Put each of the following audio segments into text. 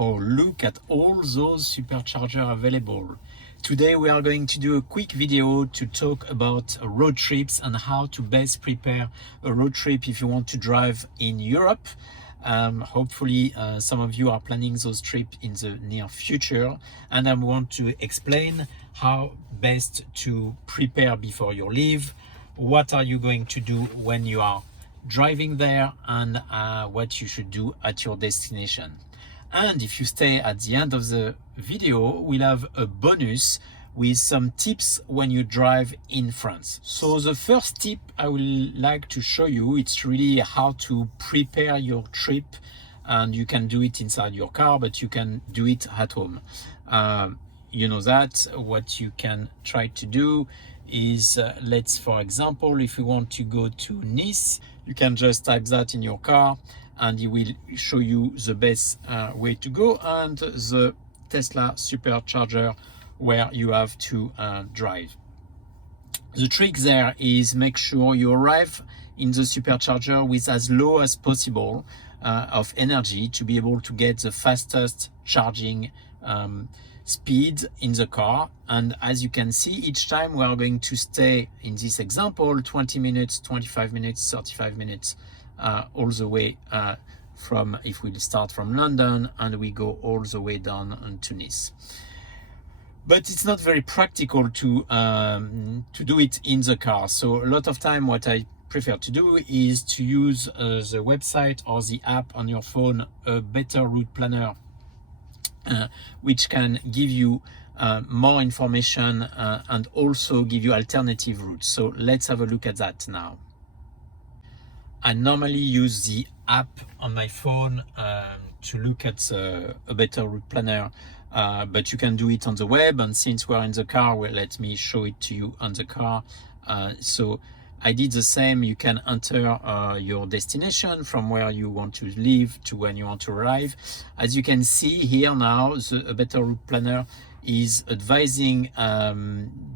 Wow, look at all those superchargers available. Today we are going to do a quick video to talk about road trips and how to best prepare a road trip if you want to drive in Europe. Hopefully some of you are planning those trips in the near future, and I want to explain how best to prepare before you leave. What are you going to do when you are driving there, and what you should do at your destination. And if you stay at the end of the video, we'll have a bonus with some tips when you drive in France. So the first tip I would like to show you, it's really how to prepare your trip, and you can do it inside your car, but you can do it at home. You know that what you can try to do is, let's, for example, if you want to go to Nice, you can just type that in your car and it will show you the best way to go, and the Tesla Supercharger where you have to drive. The trick there is make sure you arrive in the Supercharger with as low as possible of energy to be able to get the fastest charging speed in the car. And as you can see, each time we are going to stay, in this example, 20 minutes, 25 minutes, 35 minutes, all the way from, if we start from London and we go all the way down to Nice. But it's not very practical to do it in the car. So a lot of time what I prefer to do is to use the website or the app on your phone, a better route planner, which can give you more information and also give you alternative routes. So let's have a look at that now. I normally use the app on my phone to look at a better route planner, but you can do it on the web, and since we're in the car, well, let me show it to you on the car. So I did the same. You can enter your destination from where you want to leave to when you want to arrive. As you can see here now, a better route planner is advising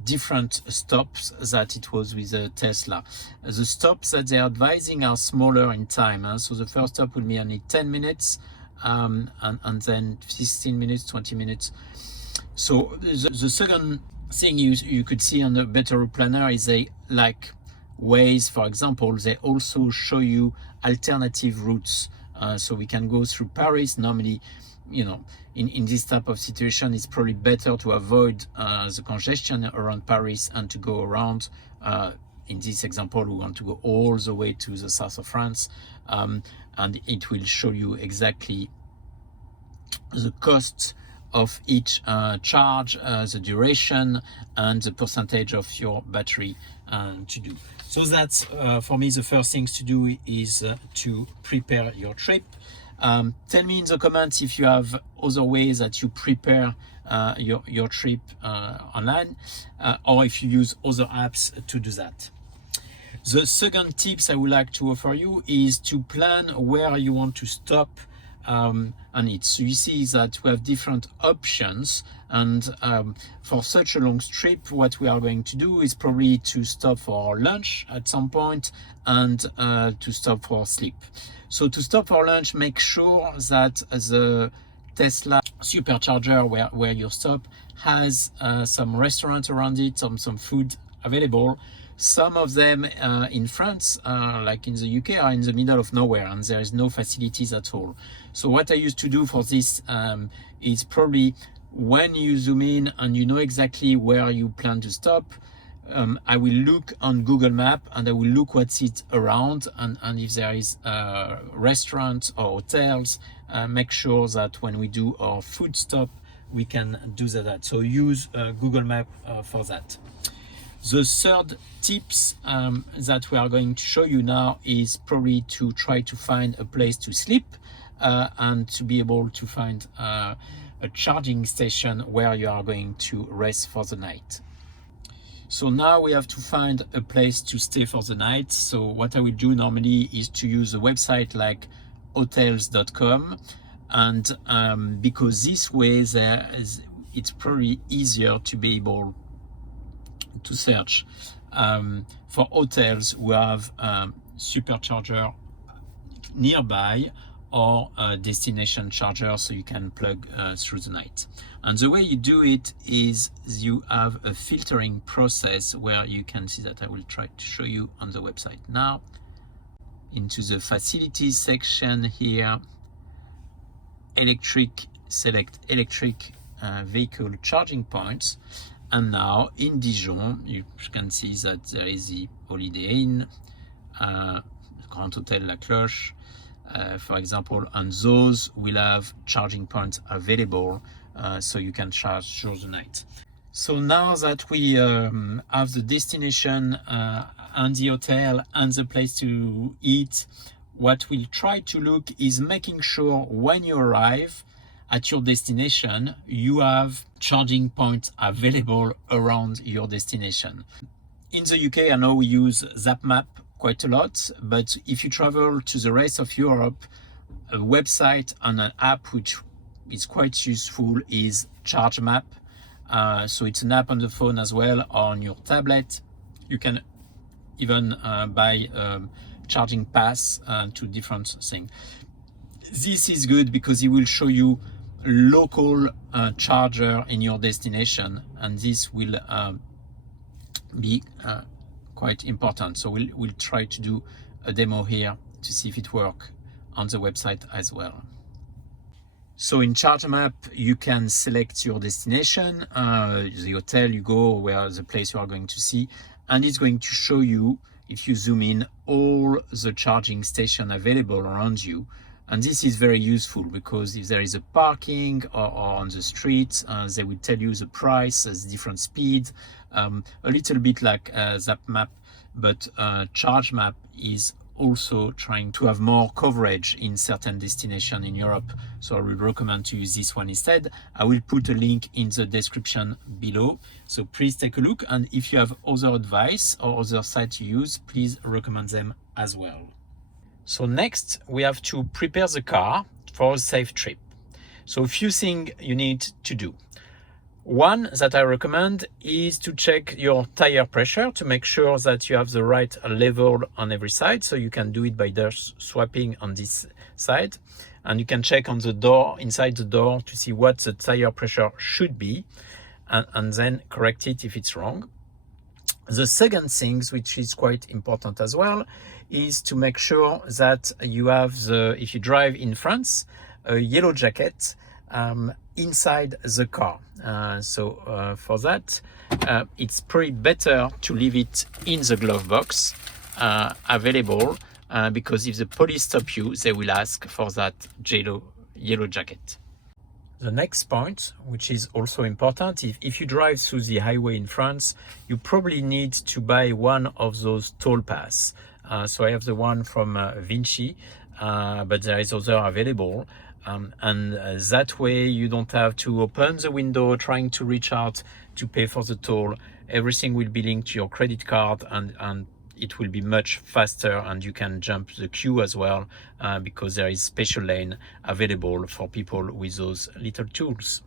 different stops that it was with the Tesla. The stops that they're advising are smaller in time. So the first stop will be only 10 minutes and then 15 minutes, 20 minutes. So the second thing you could see on the better route planner is they like Waze, for example. They also show you alternative routes, so we can go through Paris. Normally, you know, in this type of situation, it's probably better to avoid the congestion around Paris and to go around. In this example, we want to go all the way to the south of France, and it will show you exactly the cost of each charge, the duration, and the percentage of your battery to do. So that's for me the first things to do is to prepare your trip. Tell me in the comments if you have other ways that you prepare your trip online, or if you use other apps to do that. The second tips I would like to offer you is to plan where you want to stop on it. So you see that we have different options, and for such a long trip, what we are going to do is probably to stop for lunch at some point and to stop for sleep. So to stop for lunch, make sure that the Tesla Supercharger where you stop has some restaurants around it, some food available. Some of them in France, like in the UK, are in the middle of nowhere and there is no facilities at all. So what I used to do for this is probably when you zoom in and you know exactly where you plan to stop, I will look on Google Map and I will look what's it around, and if there is restaurants or hotels, make sure that when we do our food stop, we can do that. So use Google Map for that. The third tips that we are going to show you now is probably to try to find a place to sleep and to be able to find a charging station where you are going to rest for the night. So now we have to find a place to stay for the night. So what I will do normally is to use a website like hotels.com, and because this way it's probably easier to be able to search for hotels who have Supercharger nearby, or a destination charger, so you can plug through the night. And the way you do it is you have a filtering process where you can see that. I will try to show you on the website now. Into the facilities section here, select electric vehicle charging points. And now in Dijon, you can see that there is the Holiday Inn, Grand Hotel La Cloche, for example, and those will have charging points available, so you can charge through the night. So now that we have the destination and the hotel and the place to eat, what we'll try to look is making sure when you arrive at your destination, you have charging points available around your destination. In the UK, I know we use Chargemap quite a lot, but if you travel to the rest of Europe, a website and an app which is quite useful is Chargemap. So it's an app on the phone as well, or on your tablet. You can even buy charging pass to different things. This is good because it will show you local charger in your destination, and this will be quite important. So we'll try to do a demo here to see if it works on the website as well. So in Chargemap, you can select your destination, the hotel you go, where the place you are going to see, and it's going to show you, if you zoom in, all the charging station available around you. And this is very useful because if there is a parking or on the street, they will tell you the price, the different speed, a little bit like Chargemap, but Chargemap is also trying to have more coverage in certain destinations in Europe. So I would recommend to use this one instead. I will put a link in the description below. So please take a look. And if you have other advice or other sites to use, please recommend them as well. So next, we have to prepare the car for a safe trip. So a few things you need to do. One that I recommend is to check your tire pressure to make sure that you have the right level on every side. So you can do it by just swapping on this side, and you can check on the door, inside the door, to see what the tire pressure should be, and then correct it if it's wrong. The second thing, which is quite important as well, is to make sure that you have if you drive in France, a yellow jacket inside the car. For that, it's pretty better to leave it in the glove box available, because if the police stop you, they will ask for that yellow jacket. The next point, which is also important, if you drive through the highway in France, you probably need to buy one of those toll pass. So I have the one from Vinci, but there is other available. And that way you don't have to open the window trying to reach out to pay for the toll. Everything will be linked to your credit card, and it will be much faster, and you can jump the queue as well, because there is special lane available for people with those little tools.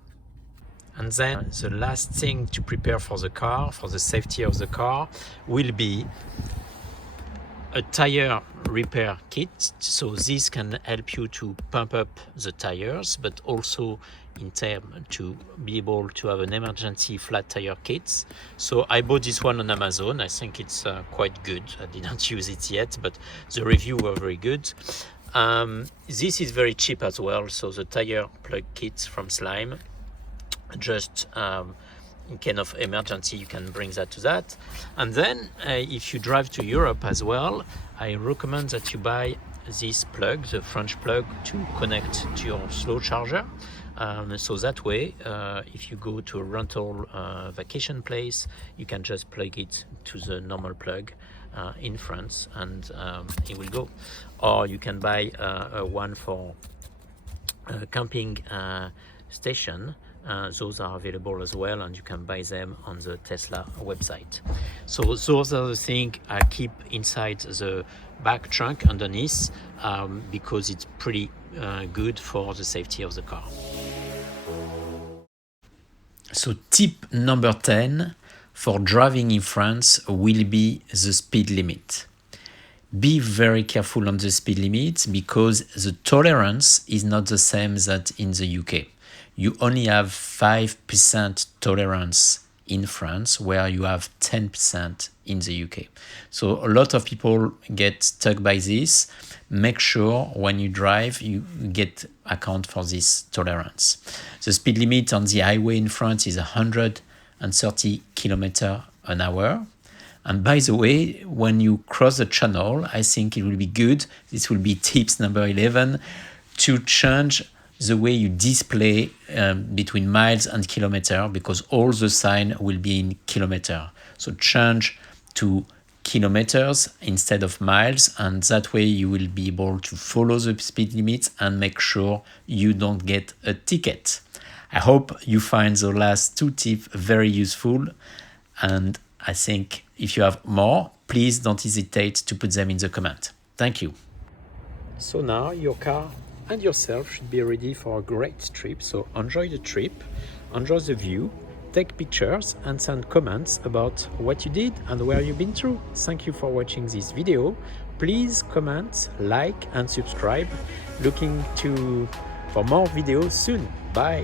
And then the last thing to prepare for the car, for the safety of the car, will be a tire repair kit. So this can help you to pump up the tires, but also in terms to be able to have an emergency flat tire kit. So I bought this one on Amazon. I think it's quite good. I didn't use it yet, but the review were very good. This is very cheap as well. So the tire plug kit from Slime, just in kind of emergency, you can bring that to that. And then if you drive to Europe as well, I recommend that you buy this plug, the French plug, to connect to your slow charger. So that way, if you go to a rental vacation place, you can just plug it to the normal plug in France, and it will go. Or you can buy one for a camping station. Those are available as well, and you can buy them on the Tesla website. So those are the things I keep inside the back trunk underneath, because it's pretty good for the safety of the car. So tip number 10 for driving in France will be the speed limit. Be very careful on the speed limit because the tolerance is not the same that in the UK. You only have 5% tolerance in France, where you have 10% in the UK. So a lot of people get stuck by this. Make sure when you drive, you get account for this tolerance. The speed limit on the highway in France is 130 kilometers an hour. And by the way, when you cross the channel, I think it will be good. This will be tips number 11 to change the way you display between miles and kilometer, because all the sign will be in kilometer. So change to kilometers instead of miles, and that way you will be able to follow the speed limits and make sure you don't get a ticket. I hope you find the last 2 tips very useful, and I think if you have more, please don't hesitate to put them in the comment. Thank you. So now your car and yourself should be ready for a great trip. So enjoy the trip, enjoy the view, take pictures and send comments about what you did and where you've been through. Thank you for watching this video. Please comment, like and subscribe. Looking for more videos soon. Bye.